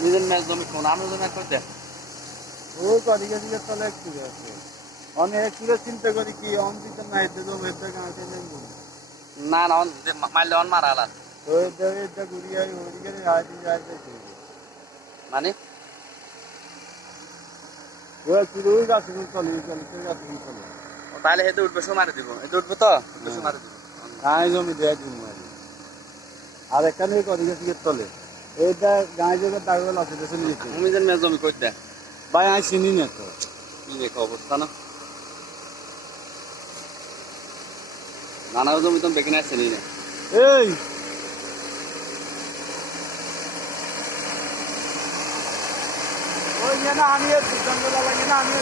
নিজের ম্যাচ জমি কোন আমি জমি করতে ওই করি গেছি তাহলে একটু আছে। অনেক একটু চিন্তা করি কি অন দিতে না এতে তো এতে গাঁতে নেই না না অন মারলে অন মারা আলাদ। মানে? ওই শুরু গাছ চলি চলি গাছ চলি। ও তাহলে হেঁটে উঠবে সো মারি দিব। হেঁটে উঠবে তো? উঠবে সো মারি দিব জমি দেয় আর এখানে গেছি তলে এইটা গায়ে যোগে দাগল আছে দেশে নিয়েছে আমি যেন ম্যাচ জমি করতে ভাই আমি চিনি না তো কি রেখা অবস্থা না নানা জমি তো বেকিনে আসছে নি এই ওই না আমি জঙ্গল আমি না আমি